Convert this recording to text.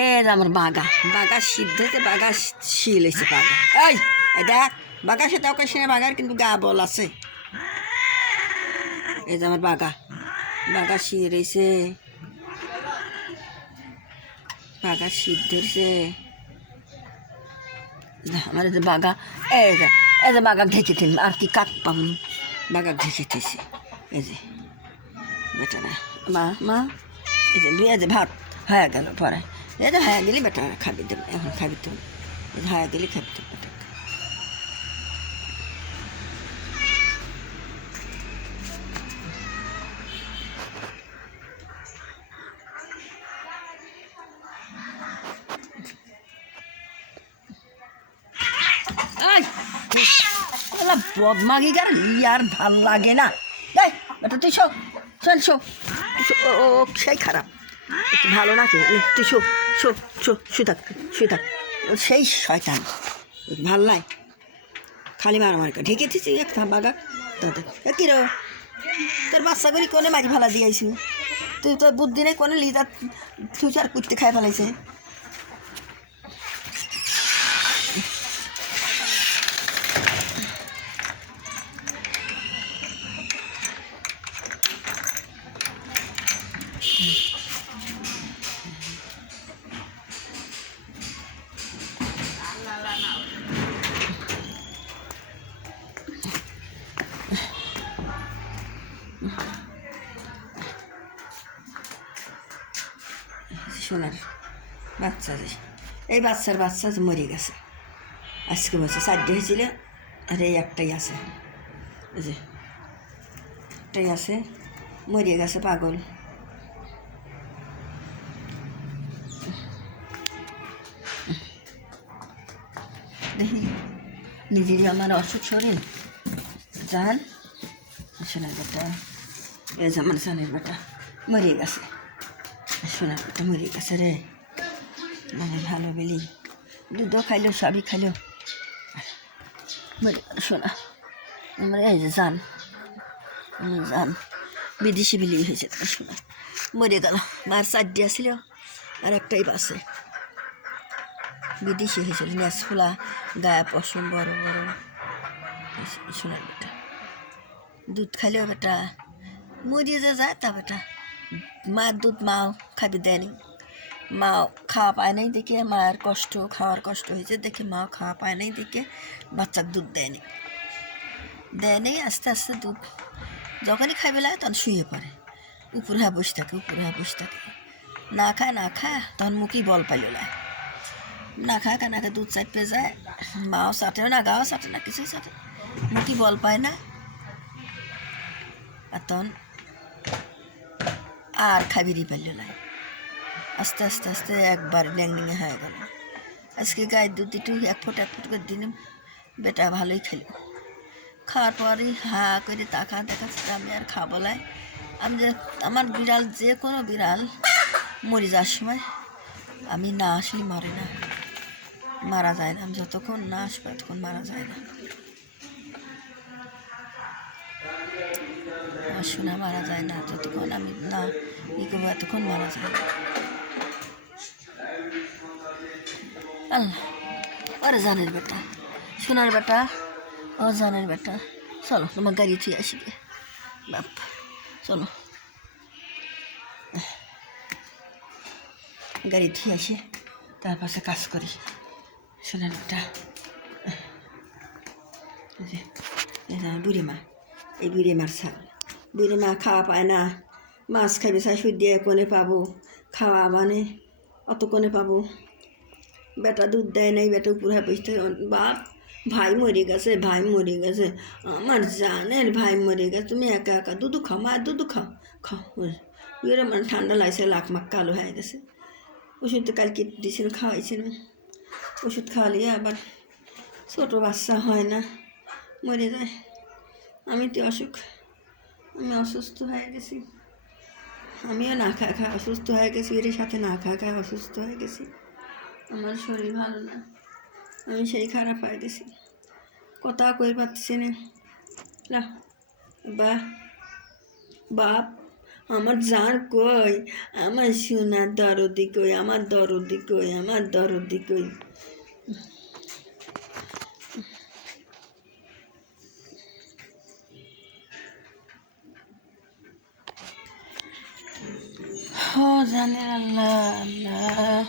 এ আমার বাগা বাগা সিদ্ধতে বাগা শিল এসে বাগা এই দেখ বাগা সেটা ওকে সে বাগার কিন্তু গা বল আছে। এই যে আমার বাগা বাগা শির এসে বাগা সিদ্ধেছে আমার যে বাগা এই যে বাগা ঘেঁচে দিন আর কি কাক পাবনি বাগা ঘেঁচে দিয়েছে। এই যে বেটা না মা মা এই যে বিয়ে যে ভাত হয়ে গেল পরে এই যে হয়ে গেলে বেটা খাবি দেবে এখন খাবি তো হয়ে গেলে খাবি তো বেটা বদমাগিকার আর ভাল লাগে না। দেখ বেটা তুই শো শোন শো ও সেই খারাপ একটু ভালো না তুই শো শো শো শুয়ে থাক শুয়ে থাক সেই শয়তান ভাল লাগে খালি মারামারি করে ঢেকে দিচ্ছি একটা বাগা তোদের কী রে তোর বাচ্চা করি কোনে মারি ফেলা দিয়েছি তুই তোর বুদ্ধি নেই কোনে লিদার ফিউচার করতে খাই ফেলাইছে। সোনার বাচ্চা এই বাচ্চা মরে গেছে আজকে বছর 4 হয়েছিল আর এই একটাই আছে এই যে একটাই আছে মরে গেছে পাগল। দেখি নিজেরই আমার অসুখ শরীর জান সোনার বেটা এই যে আমার জানের বেটা মরে গেছে সোনার বেটা মরে গেছে রে মানে ভালো বেলি দুধও খাইলো সবই খাইলো মরে গেল সোনা আমার এই যে জান বিদেশি বিলি হয়েছে তার সোনা মরে গেল মার 4 ছিল আর একটাই বাসে বিদেশি হয়েছিল নেস ফুলা গায়ে পশম বড় বড় সোনার বেটা দুধ খাইলেও বেটা মরিয়ে যে যায় তা বেটা মার দুধ মাও খাবি দেয়নি মা খাওয়া পায় নাই দেখে মায়ের কষ্ট খাওয়ার কষ্ট হয়েছে দেখে মাও খাওয়া পায় নাই দেখে বাচ্চার দুধ দেয়নি আস্তে আস্তে দুধ যখনই খাইবে লাগে তখন শুয়ে পড়ে উপর হয়ে বসে থাকে না খায় তখন মুখেই বল পাইল না খায় কানাকে দুধ চাপে যায় মাও চাটেও না গাও চাটে না কিছুই চাটে মুখেই বল পায় না আর তখন আর খাবিরই পাইল না আস্তে আস্তে আস্তে একবার ল্যাংডিঙে হয়ে গেল। আজকে গায়ের দুধ একটু এক ফুট করে দিন বেটা ভালোই খেল খাওয়ার পরই হা করে দেখাচ্ছে আমি আর খাবো লাই আমি যে আমার বিড়াল যে কোনো বিড়াল মরে যাওয়ার সময় আমি না আসলে মারা যায় না আমি যতক্ষণ না আসবো ততক্ষণ মারা যায় না আমার সোনা মারা যায় না যতক্ষণ আমি না ই করবো এতক্ষণ মারা যায় না। আল্লাহ ওরে জানের বেটা সোনার বেটা ও জানের বেটা চলো তোমার গাড়ি ছুঁয়ে আসি গে বাপ চলো গাড়ি ছুঁয়ে আসি তার পাশে কাজ করি সোনার বেটা বুড়ি মা এই বুড়ি মার ছাগল বুড়ি মা খাওয়া পায় না মাছ খাইবে চাই সুদ দিয়ে কোনে পাবো খাওয়া মানে অত কোনে পাবো বেটা দুধ দেয় নাই বেটা উপরে বসতে বাপ ভাই মরে গেছে আমার জানের ভাই মরে গেছে তুমি একা একা দুধ খাও মা দুধ খাও ওইরা মানে ঠান্ডা লাগছে লাখ মাখ কালো হয়ে গেছে ওষুধ তো কালকে দিয়েছিল খাওয়াইছিলাম ওষুধ খাওয়ালে আবার ছোটো বাচ্চা হয় না মরে যায় আমি তো আমি অসুস্থ হয়ে গেছি আমিও না খায় অসুস্থ হয়ে গেছি এর সাথে না খায় অসুস্থ হয়ে গেছি আমার শরীর ভালো না আমি সেই খারাপ হয়ে গেছি কথা কই পাচ্ছি না বাপ আমার জান কই, আমার সোনার দরদি কই, আমার দরদি কই, আমার দরদি কই। ও জানে আল্লাহ, আল্লাহ।